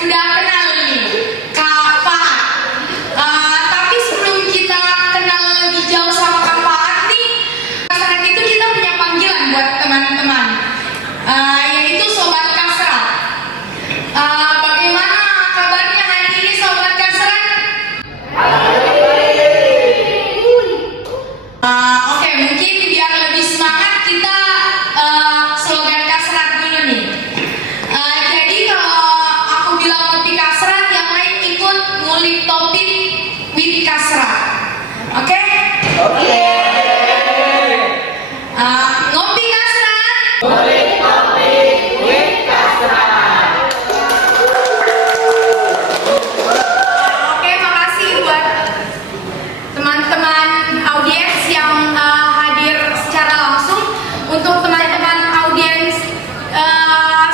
udah kenal nih Kak Fahat. Tapi sebelum kita kenal lebih jauh sama Kak Fahat nih, saat itu kita punya panggilan buat teman-teman, yaitu Sobat Kasrat. Bagaimana kabarnya hari ini Sobat Kasrat? Oke, mungkin biar lebih semangat kita slogan Kasrat dulu nih. Jadi kalau aku bilang ngopi Kasrat, yang lain ikut ngulik topik with Kasrat. Oke? Oke. Ngopi Kasrat. Ngulik topik with Kasrat. Oke, makasih buat teman-teman audiens yang hadir secara langsung. Untuk teman-teman audiens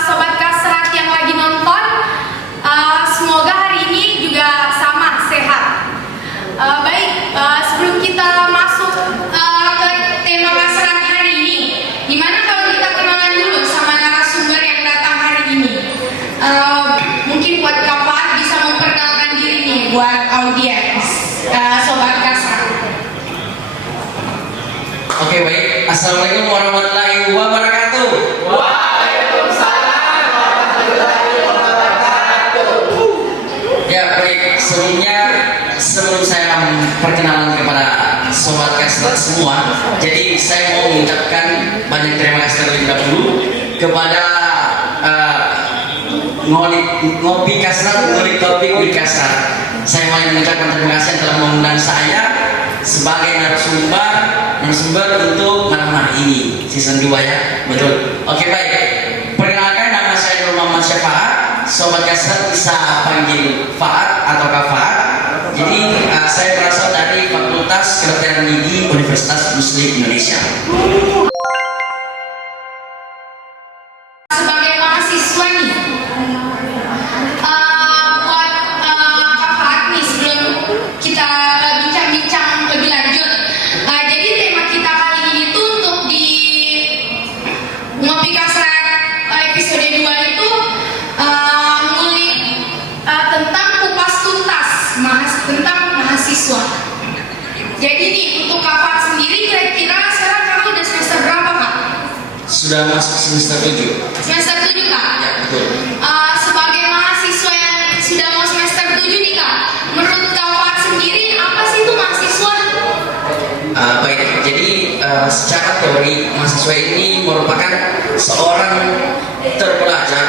Sobat Kasrat yang lagi nonton, semoga hari ini juga sama sehat. Baik, sebelum kita masuk ke tema Kasrat hari ini, gimana kalau kita kenalan dulu sama narasumber yang datang hari ini? Mungkin buat Kak Fahat bisa memperkenalkan diri nih buat audiens Sobat Kasrat. Oke, baik. Assalamualaikum warahmatullahi wabarakatuh. Waalaikumsalam warahmatullahi wabarakatuh. Ya, baik. Sebelum saya perkenalan kepada Sobat Kasrat semua, jadi saya mau mengucapkan banyak terima kasih terlebih dahulu kepada Ngopi Kasrat, ngulik topik with Kasrat. Saya mau mengucapkan terima kasih yang telah mengundang saya sebagai narasumber untuk malam hari ini, season 2 ya, betul. Oke, baik. Perkenalkan, nama saya Muhammad Syafaat. Sobat Kasrat bisa panggil Fahat atau Kak Fahat. Jadi saya berasal dari Fakultas Kedokteran Gigi Universitas Muslim Indonesia. Sebagai mahasiswa nih, buat Kak Fahat nih, sebelum kita bincang-bincang lebih lanjut, jadi tema kita kali ini tuh untuk di Ngopi Kasrat episode 2 itu ngulik tentang kupas tuntas tentang mahasiswa. Jadi nih, untuk Kak Fahat sendiri, kira-kira sekarang kakak udah semester berapa, Kak? Sudah masuk semester 7. Semester 7, Kak? Ya, betul. Sebagai mahasiswa yang sudah mau semester 7 nih, Kak, menurut Kak Fahat sendiri, apa sih itu mahasiswa? Baik, jadi secara teori mahasiswa ini merupakan seorang terpelajar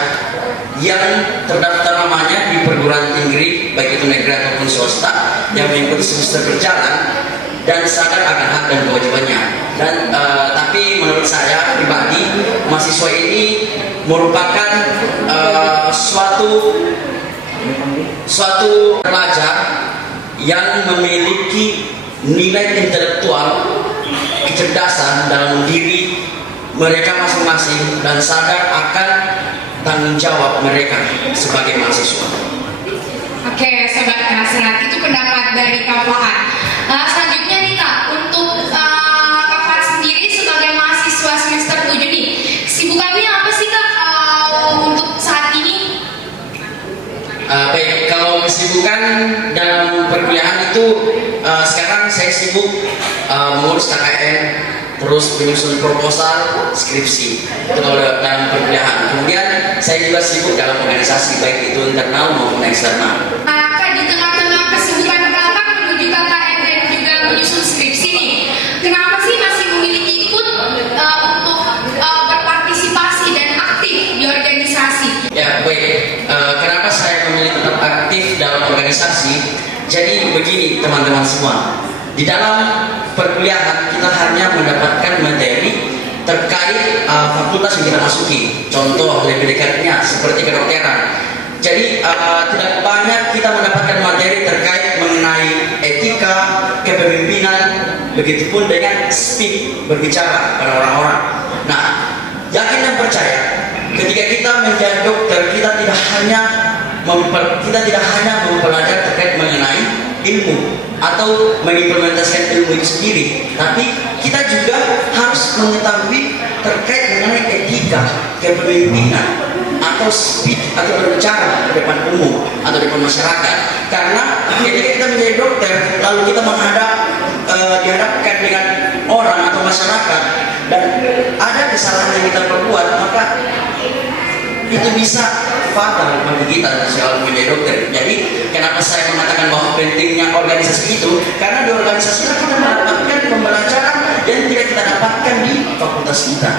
yang terdaftar namanya di perguruan tinggi, baik itu negeri ataupun swasta, yang mengikuti semester berjalan dan sadar akan hak dan kewajibannya. Dan tapi menurut saya pribadi, mahasiswa ini merupakan suatu pelajar yang memiliki nilai intelektual, kecerdasan dalam diri mereka masing-masing dan sadar akan tanggung jawab mereka sebagai mahasiswa. Oke, Sobat Kasrat, itu pendapat dari Kak Fahat. Selanjutnya nih, Kak, untuk Kak Fahat sendiri sebagai mahasiswa semester 7 nih, kesibukannya apa sih, Kak, untuk saat ini? Baik, kalau kesibukan dalam perkuliahan itu sekarang saya sibuk mengurus KKN, terus menyusun proposal, skripsi, itu kalau dalam perkuliahan. Kemudian saya juga sibuk dalam organisasi, baik itu internal maupun eksternal. Kak, di tengah-tengah kesibukan kakak menuju KKN dan juga menyusun skripsi nih, kenapa sih masih memilih ikut untuk berpartisipasi dan aktif di organisasi? Ya, baik. Kenapa saya memilih tetap aktif dalam organisasi? Jadi begini teman-teman semua, di dalam perkuliahan kita hanya mendapatkan materi terkait fakultas yang kita masuki. Contoh lebih dekatnya seperti kedokteran. Jadi tidak banyak kita mendapatkan materi terkait mengenai etika, kepemimpinan, begitupun dengan speak, berbicara pada orang-orang. Nah, yakin dan percaya, ketika kita menjadi dokter, kita tidak hanya mempelajari terkait mengenai ilmu atau mengimplementasikan ilmu itu sendiri, tapi kita juga harus mengetahui terkait mengenai etika, kepemimpinan, atau speak atau berbicara di depan umum atau di depan masyarakat. Karena ketika kita menjadi dokter lalu kita dihadapkan dengan orang atau masyarakat dan ada kesalahan yang kita perbuat, maka itu bisa fatal bagi kita soal menjadi dokter. Jadi kenapa saya mengatakan bahwa pentingnya organisasi itu, karena di organisasi kita mendapatkan pembelajaran yang tidak kita dapatkan di fakultas kita.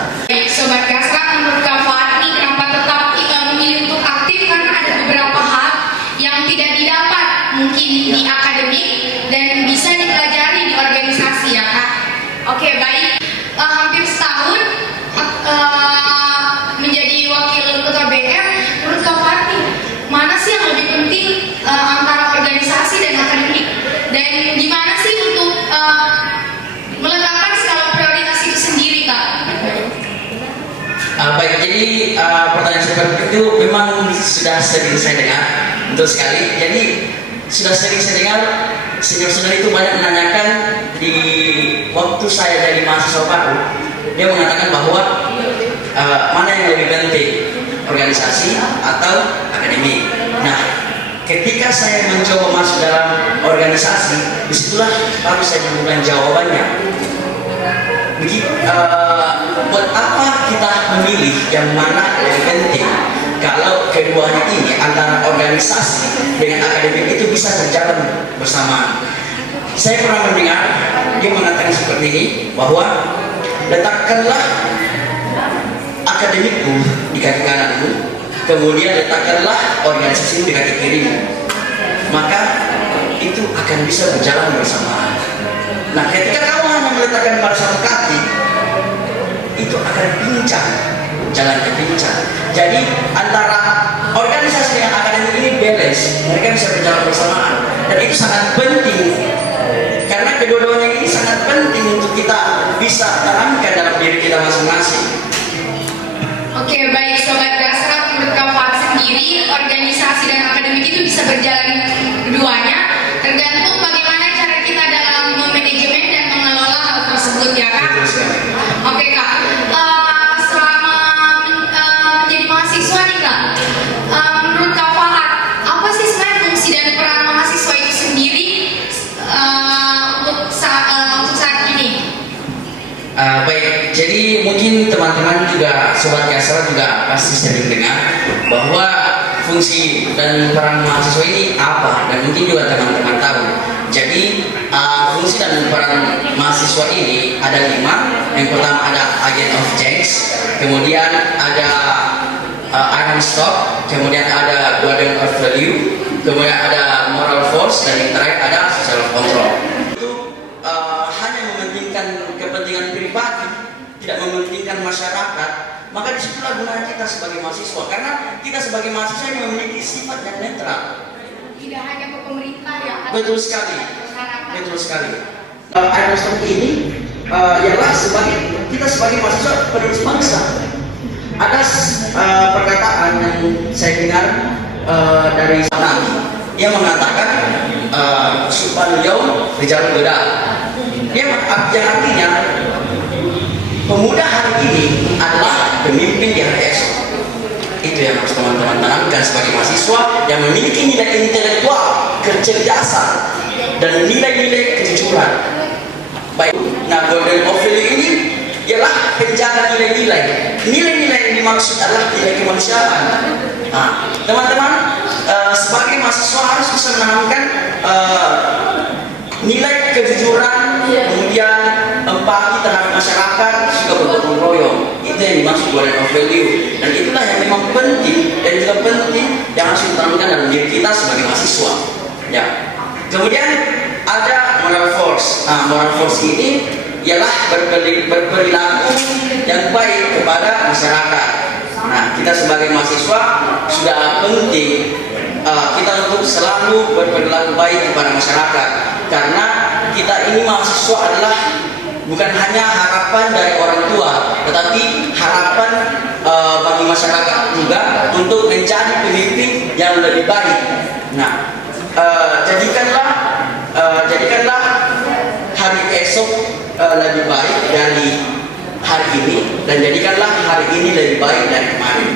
Sobat Gasra, menurut Kak Fatni kenapa tetap memilih untuk aktif? Karena ada beberapa hal yang tidak didapat mungkin di akademik dan bisa dipelajari di organisasi ya Kak. Oke, baik. Hampir setahun menjadi wakil ketua BM, menurut Kak Fatni mana sih yang lebih penting antara organisasi dan akademik? Dan gimana sih untuk meletakkan skala prioritas itu sendiri Kak? Baik, jadi pertanyaan seperti itu memang sudah sering saya dengar, betul sekali. Jadi sudah sering saya dengar senior-senior itu banyak menanyakan di waktu saya jadi mahasiswa baru, dia mengatakan bahwa mana yang lebih penting, organisasi atau akademik. Nah, ketika saya mencoba masuk dalam organisasi, disitulah baru saya menemukan jawabannya. Buat apa kita memilih yang mana lebih penting kalau keduanya ini antara organisasi dengan akademik itu bisa berjalan bersama? Saya pernah mendengar dia mengatakan seperti ini, bahwa letakkanlah akademikmu di kaki kananmu, kemudian letakkanlah organisasimu di kaki kirimu, maka itu akan bisa berjalan bersama. Nah, ketika kamu hanya meletakkan pada satu kaki, itu akan pincang, jalannya pincang. Jadi antara organisasi dengan akademik ini balance, mereka bisa berjalan bersamaan, dan itu sangat penting karena kedua-duanya ini sangat penting untuk kita bisa tanamkan dalam diri kita masing-masing. Oke, baik Sobat Gasra, menurut Kak Fat sendiri organisasi dan akademik itu bisa berjalan keduanya, tergantung bagaimana cara kita dalam memanajemen dan mengelola hal tersebut ya Kak. Oke Kak, selama menjadi mahasiswa nih Kak, menurut Kak Fat, apa sih sebenarnya fungsi dan peran mahasiswa itu sendiri untuk saat ini? Baik, jadi mungkin teman-teman juga, Sobat Gasra juga pasti sering dengar bahwa fungsi dan peran mahasiswa ini apa, dan mungkin juga teman-teman tahu. Jadi fungsi dan peran mahasiswa ini ada 5. Yang pertama ada agent of change, kemudian ada iron stock, kemudian ada guardian of value, kemudian ada moral force, dan yang terakhir ada social control. Hanya mementingkan kepentingan pribadi, tidak mementingkan masyarakat, maka disitulah gunanya kita sebagai mahasiswa, karena kita sebagai mahasiswa yang memiliki sifat yang netral. Tidak hanya ke pemerintah ya. Betul sekali, betul sekali. Iron stock ini ialah kita sebagai mahasiswa penerus bangsa. Ada perkataan yang saya dengar dari Nabi, dia mengatakan supal yaum rijal godal. Dia yang artinya pemuda hari ini adalah pemimpin di hari esok. Itu yang harus teman-teman tanamkan sebagai mahasiswa yang memiliki nilai intelektual, kecerdasan, dan nilai-nilai kejujuran. Baik, nah golden of value ini ialah penjaga nilai-nilai. Nilai-nilai yang dimaksud adalah nilai kemanusiaan. Nah, teman-teman sebagai mahasiswa harus bisa menanamkan nilai kejujuran, kemudian empati terhadap masyarakat, juga bergotong royong. Itu yang dimaksud golden of value, dan itulah yang memang penting dan juga penting yang harus ditanamkan dalam diri kita sebagai mahasiswa. Ya. Kemudian ada moral force. Nah, moral force ini ialah berperilaku yang baik kepada masyarakat. Nah, kita sebagai mahasiswa sudah penting kita untuk selalu berperilaku baik kepada masyarakat, karena kita ini mahasiswa adalah bukan hanya harapan dari orang tua, tetapi harapan bagi masyarakat juga untuk menjadi pemimpin yang lebih baik. Nah, jadikanlah hari esok lebih baik dari hari ini, dan jadikanlah hari ini lebih baik dari kemarin.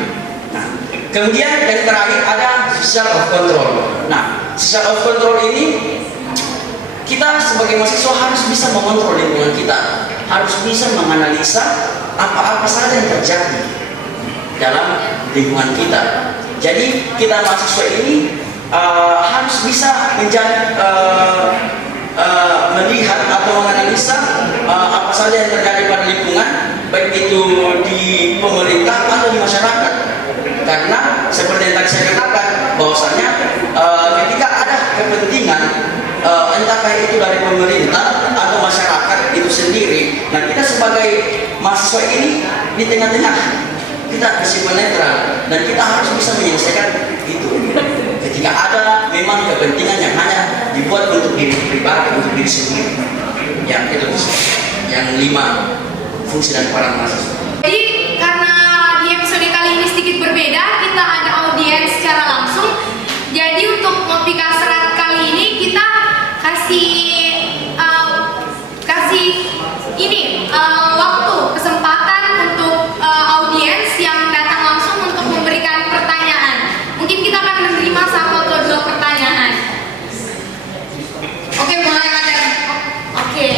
Nah, Kemudian yang terakhir ada social of control. Nah, social of control ini kita sebagai mahasiswa harus bisa mengontrol lingkungan kita, harus bisa menganalisa apa-apa saja yang terjadi dalam lingkungan kita. Jadi kita mahasiswa ini harus bisa menjadi melihat atau menganalisa apa saja yang terjadi pada lingkungan, baik itu di pemerintah atau di masyarakat. Karena seperti yang tadi saya katakan, bahwasanya ketika ada kepentingan entahkah itu dari pemerintah atau masyarakat itu sendiri, nah kita sebagai mahasiswa ini di tengah-tengah, kita bersifat netral dan kita harus bisa menyelesaikan itu. Ketika ada memang kepentingan yang hanya dibuat untuk diri pribadi, untuk diri sendiri, ya itu yang 5 fungsi dan peran mahasiswa. Jadi karena di episode kali ini sedikit berbeda, kita ada audiens secara langsung. Jadi untuk ngopi kasrat kali ini kita waktu kesempatan untuk audiens yang datang langsung untuk memberikan pertanyaan. Mungkin kita akan menerima 1 atau 2 pertanyaan. Oke, mulai ada. Oke.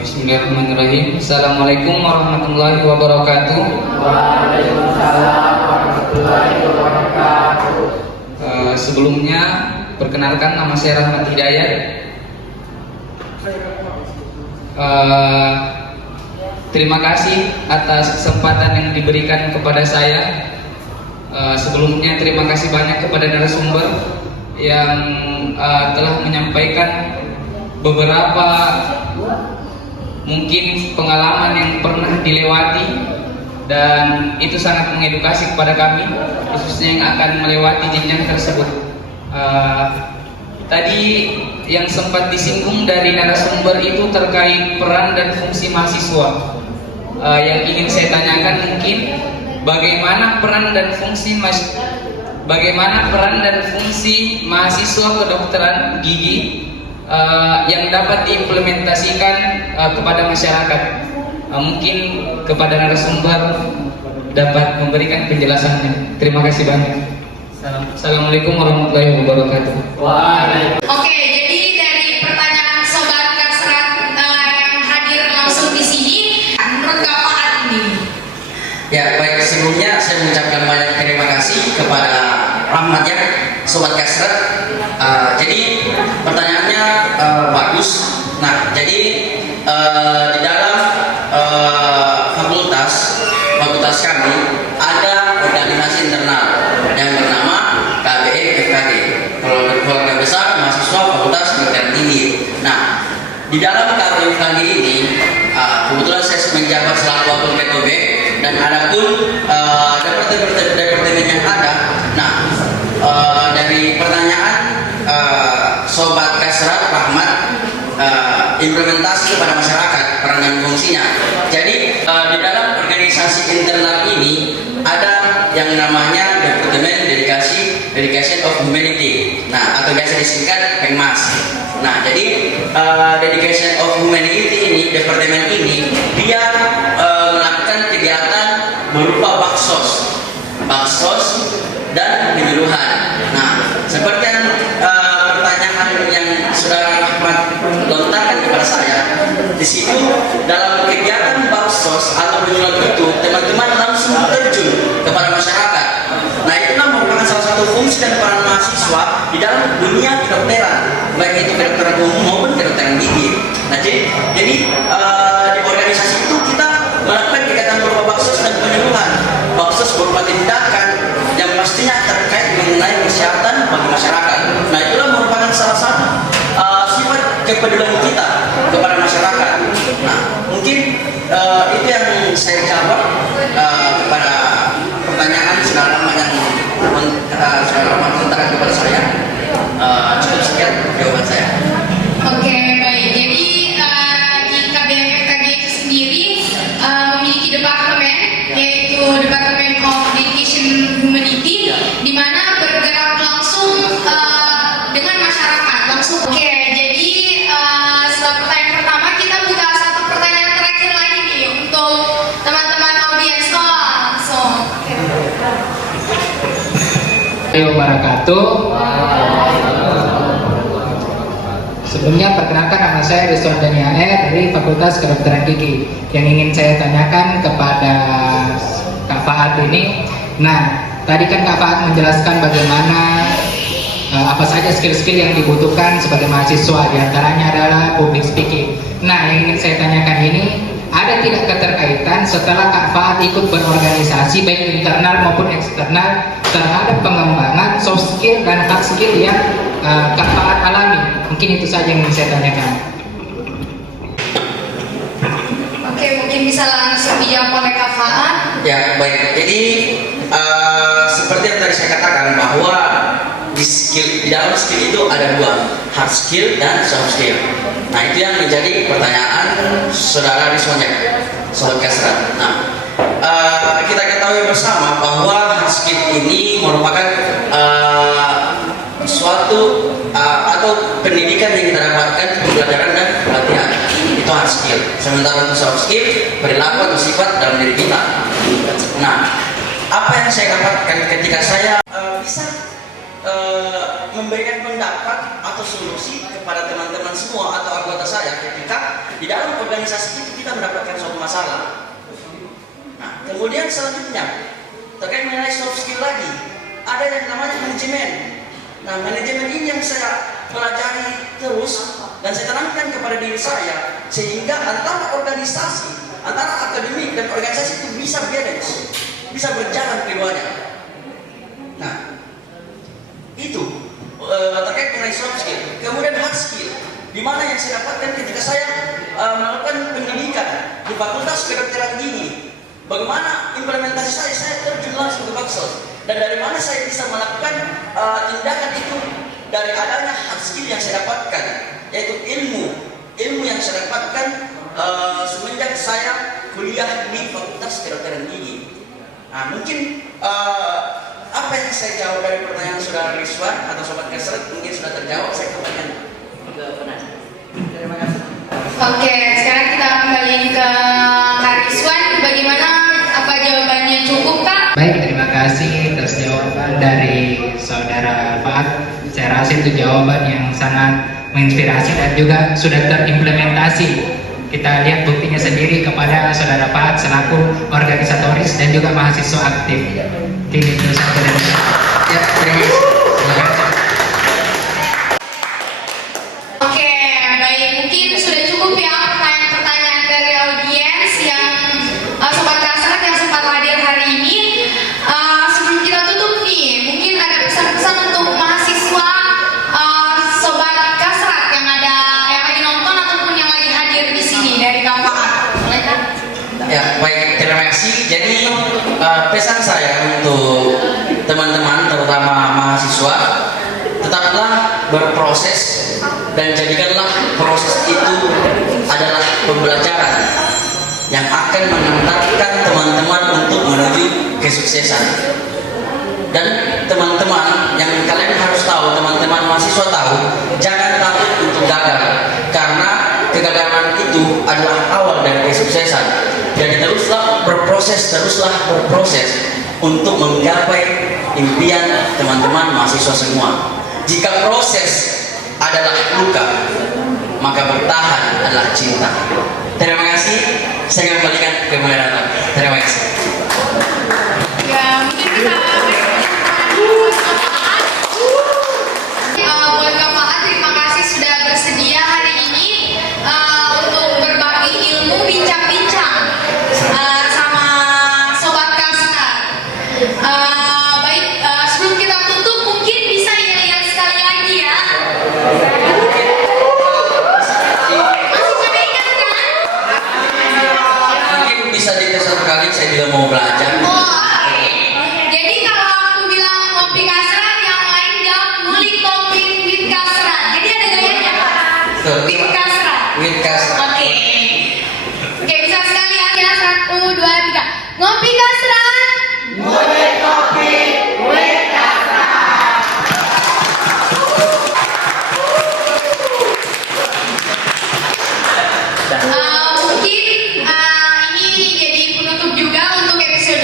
Bismillahirrahmanirrahim. Assalamualaikum warahmatullahi wabarakatuh. Waalaikumsalam warahmatullahi wabarakatuh. Sebelumnya perkenalkan, nama saya Rahmat Hidayat. Terima kasih atas kesempatan yang diberikan kepada saya. Sebelumnya terima kasih banyak kepada narasumber yang telah menyampaikan beberapa mungkin pengalaman yang pernah dilewati, dan itu sangat mengedukasi kepada kami khususnya yang akan melewati jenjang tersebut. Tadi yang sempat disinggung dari narasumber itu terkait peran dan fungsi mahasiswa. Yang ingin saya tanyakan mungkin bagaimana peran dan fungsi mahasiswa kedokteran gigi yang dapat diimplementasikan kepada masyarakat. Mungkin kepada narasumber dapat memberikan penjelasannya. Terima kasih banyak. Assalamualaikum warahmatullahi wabarakatuh. Oke, jadi dari pertanyaan sobat kasrat yang hadir langsung di sini, menurut Bapak ini? Ya, baik, sebelumnya saya mengucapkan banyak terima kasih kepada Rahmat ya, sobat kasrat. Jadi pertanyaannya bagus. Nah, jadi di dalam fakultas kami ada organisasi internal yang bernama KBE FKG, keluarga besar mahasiswa Fakultas Kedokteran Tinggi. Nah, di dalam KBE FKG ini kebetulan saya menjabat selaku wakil PKB, dan adapun departemen yang ada. Nah, dari pertanyaan sobat kasrat Rahmat, implementasi kepada masyarakat, peran dan fungsinya. Jadi di dalam organisasi internal ini ada yang namanya Departemen Dedication of Humanity. Nah, atau biasa disingkat Pengmas. Nah, jadi Dedication of Humanity ini, departemen ini dia melakukan kegiatan berupa baksos dan penyuluhan. Nah, seperti yang pertanyaan yang saudara Rahmat lontarkan kepada saya, di situ dalam kegiatan baksos atau penyuluhan itu teman-teman langsung terjun kepada masyarakat. Nah, itulah merupakan salah satu fungsi dan peran mahasiswa di dalam dunia kedokteran, baik itu kedokteran umum maupun kedokteran gigi. Nah, jadi di organisasi itu kita melakukan kegiatan berupa baksos dan penyuluhan. Baksos berupa tindakan yang pastinya terkait mengenai kesehatan bagi masyarakat. Nah, itulah merupakan salah satu sifat kepedulian kita kepada masyarakat. Nah, mungkin itu yang saya jawab kepada pertanyaan saudara yang saudara menanyakan kepada saya. Cukup sekian jawaban saya. Oke, baik. Jadi di KBFKG itu sendiri memiliki departemen, yaitu Departemen of Dedication Humanity, di mana bergerak langsung dengan masyarakat langsung. Oke, jadi setelah pertanyaan pertama wabarakatuh. Sebelumnya perkenalkan, nama saya Rizwan Dania dari Fakultas Kedokteran Gigi. Yang ingin saya tanyakan kepada Kak Faat ini, nah tadi kan Kak Faat menjelaskan bagaimana apa saja skill-skill yang dibutuhkan sebagai mahasiswa, diantaranya adalah public speaking. Nah, yang ingin saya tanyakan ini, ada tidak keterkaitan setelah Kak Faat ikut berorganisasi baik internal maupun eksternal terhadap pengembangan soft skill dan hard skill yang Kak Faat alami? Mungkin itu saja yang ingin saya tanyakan. Oke, mungkin bisa langsung dijawab oleh Kak Faat. Ya, baik. Jadi seperti yang tadi saya katakan bahwa di dalam skill itu ada dua, hard skill dan soft skill. Nah, itu yang menjadi pertanyaan saudara Rizwan, Sobat Kasrat. Nah, kita ketahui bersama bahwa hard skill ini merupakan suatu atau pendidikan yang kita dapatkan, pembelajaran dan pelatihan. Itu hard skill. Sementara untuk soft skill, perilaku atau sifat dalam diri kita. Nah, apa yang saya dapatkan ketika saya bisa memberikan pendapat atau solusi kepada teman-teman semua atau anggota saya ketika di dalam organisasi itu kita mendapatkan suatu masalah. Nah, kemudian selanjutnya terkait mengenai soft skill lagi, ada yang namanya manajemen. Nah, manajemen ini yang saya pelajari terus dan saya tanamkan kepada diri saya sehingga antara organisasi, antara akademik dan organisasi itu bisa balance, bisa berjalan keduanya. Nah, itu terkait mengenai soft skill. Kemudian hard skill, di mana yang saya dapatkan ketika saya melakukan pendidikan di Fakultas Kedokteran Gigi. Bagaimana implementasi saya terjun langsung ke Baksos, dan dari mana saya bisa melakukan tindakan itu dari adanya hard skill yang saya dapatkan, yaitu ilmu yang saya dapatkan semenjak saya kuliah di Fakultas Kedokteran Gigi. Nah, mungkin apa yang saya jawab dari pertanyaan saudara Rizwan atau Sobat Kasrat mungkin sudah terjawab. Saya kembalikan ke penanya. Terima kasih. Oke, sekarang kita kembali ke Kak Rizwan. Bagaimana? Apa jawabannya, cukup Kak? Baik, terima kasih atas jawaban dari saudara Faat. Saya rasa itu jawaban yang sangat menginspirasi dan juga sudah terimplementasi. Kita lihat buktinya sendiri kepada saudara Faat selaku organisatoris dan juga mahasiswa aktif. Ini itu satu dari saya. Ya, terima kasih. Terima kasih. Oke, baik. Mungkin sudah cukup ya pertanyaan-pertanyaan dari audiens yang Sobat Kasrat yang sempat hadir hari ini. Sebelum kita tutup nih, mungkin ada pesan-pesan untuk mahasiswa Sobat Kasrat yang lagi nonton ataupun yang lagi hadir di sini dari Kak Faat. Boleh Kak? Ya, baik, terima kasih. Jadi pesan saya untuk teman-teman terutama mahasiswa, tetaplah berproses dan jadikanlah proses itu adalah pembelajaran yang akan mengantarkan teman-teman untuk menuju kesuksesan. Dan teman-teman yang kalian harus tahu, teman-teman mahasiswa tahu, jangan takut untuk gagal, karena kegagalan itu adalah awal dari kesuksesan. Jadi teruslah berproses untuk menggapai impian teman-teman mahasiswa semua. Jika proses adalah luka, maka bertahan adalah cinta. Terima kasih. Saya kembalikan ke moderator. Terima kasih. Ya, mungkin kita buat Kak Faat, terima kasih sudah bersedia hari ini untuk berbagi ilmu, bincang-bincang sama Sobat Kasrat. Baik, sebelum kita tutup mungkin bisa lihat sekali lagi ya. Masih pada ingat kan? Mungkin bisa dites satu kali. Saya juga mau belajar. Jadi kalau aku bilang kopi kasrat, yang lain jawab ngulik kopi with kasrat. Jadi ada gayanya Pak. With kasrat. With Kasrat. Oke. Oke, bisa sekali ya. 1, 2, 3. Ngopi kasrat. Ngulik kopi with Kasrat. Mungkin ini jadi penutup juga untuk episode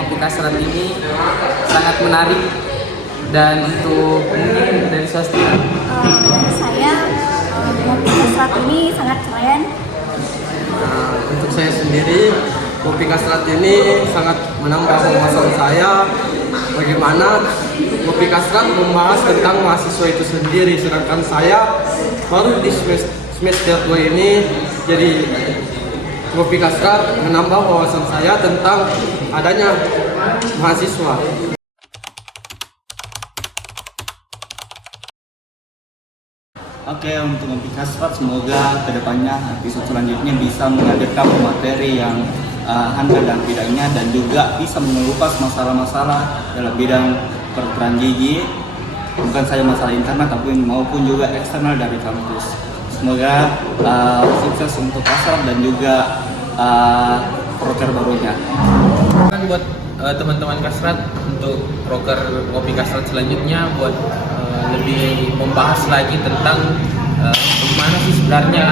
ngopi kasrat ini sangat menarik. Dan untuk mungkin dari Swastika, Menurut saya ngopi kasrat ini sangat keren. Untuk saya sendiri, kopi kasrat ini sangat menambah wawasan saya bagaimana kopi kasrat membahas tentang mahasiswa itu sendiri, sedangkan saya baru di semester 2 ini. Jadi kopi kasrat menambah wawasan saya tentang adanya mahasiswa. Oke, untuk ngopi kasrat semoga kedepannya episode selanjutnya bisa menghadirkan materi yang handal dalam bidangnya dan juga bisa mengupas masalah-masalah dalam bidang kedokteran gigi, bukan saja masalah internal tapi maupun juga eksternal dari kampus. Semoga sukses untuk kasrat dan juga proker barunya. Buat teman-teman kasrat untuk proker ngopi kasrat selanjutnya buat lebih membahas lagi tentang bagaimana sih sebenarnya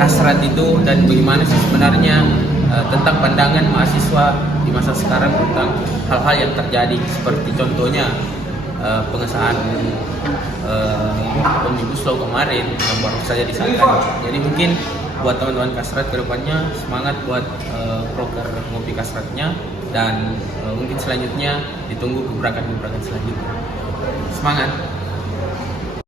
kasrat itu dan bagaimana sih sebenarnya tentang pandangan mahasiswa di masa sekarang tentang hal-hal yang terjadi, seperti contohnya pengesahan Omnibus Law kemarin yang baru saja disahkan. Jadi mungkin buat teman-teman kasrat kedepannya semangat buat proker ngopi kasratnya, dan mungkin selanjutnya ditunggu gebrakan-gebrakan selanjutnya. Semangat!